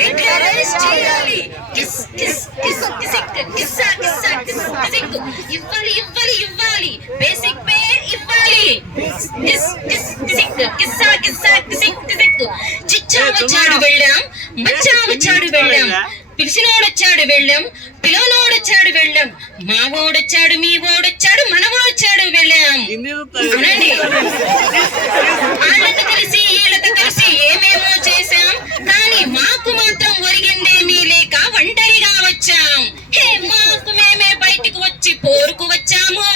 Regularise చేయాలి. Kiss kiss kiss Kissik కిస్సా కిస్సా kiss Kissik ఇవ్వాలి ఇవ్వాలి ఇవ్వాలి బేసిక్ పే ఇవ్వాలి. కిస్ కిస్ కిసిక్ కిస్సా కిస్సా కిసిక్ కిసిక్ చిచ్చా వచ్చాడు వెళ్ళాం, మచ్చా వచ్చాడు వెళ్ళాం, పిలిచినోడొచ్చాడు వెళ్ళాం, పిలవనోడొచ్చాడు వెళ్ళాం, మా ఓడొచ్చాడు మీ ఓడొచ్చాడు మనవోడొచ్చాడు వెళ్ళాం. అవునండి, వాళ్ళతో కలిసి వీళ్ళతో కలిసి ఏమేమో చేశాం, కానీ మాకు మాత్రం ఒరిగిందేమీ లేక ఒంటరిగా వచ్చాం. హే మాకు మేమే బయటికి వచ్చి పోరుకు వచ్చాము.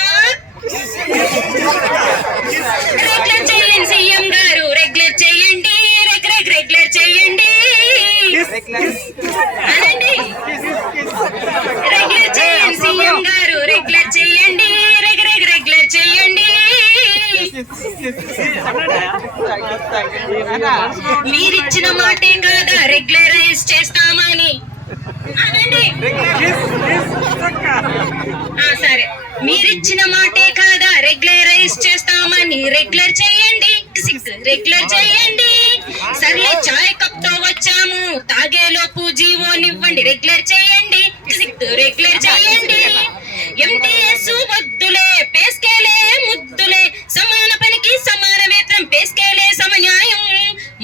రెగ్యులర్ చేయండి సీఎం గారు, రెగ్యులర్ చేయండి, రెగ్యులర్ చేయండి అనండి. రెగ్యులర్ చేయండి సీఎం గారు, రెగ్యులర్ చేయండి, రెగ్యులర్ చేయండి. మీరిచ్చిన మాటే కాదా రెగ్యులరైజ్ చేస్తామని అనండి. సరే, మీరిచ్చిన మాటే కాదా రెగ్యులరైజ్ చేస్తామని రెగ్యులర్ చేయండి, రెగ్యులర్ చేయండి. సర్లే చాయ్ కప్ తో వచ్చాము, తాగేలోపు జీవోనివ్వండి, రెగ్యులర్ చేయండి, రెగ్యులర్ చేయండి. ఎంటీఎస్ వద్దులే, పేస్కేలే ముద్దులే, సమాన పనికి సమాన వేతనం, పేస్కేలే సమన్యాయం.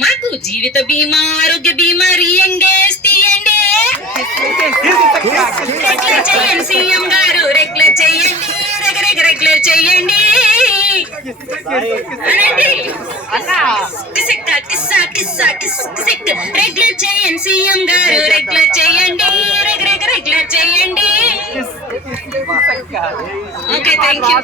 మాకు జీవిత బీమా ఆరోగ్య బీమా రీఎంగేజ్ తీయండి. రెగ్యులర్ చేయండి సీఎం గారు, రెగ్యులర్ చేయండి, రెగ్యులర్ చేయండి అనండి. రెగ్యులర్ చేయండి సీఎం గారు, రెగ్యులర్ చేయండి, రెగ్యులర్ చేయండి. Okay, thank you.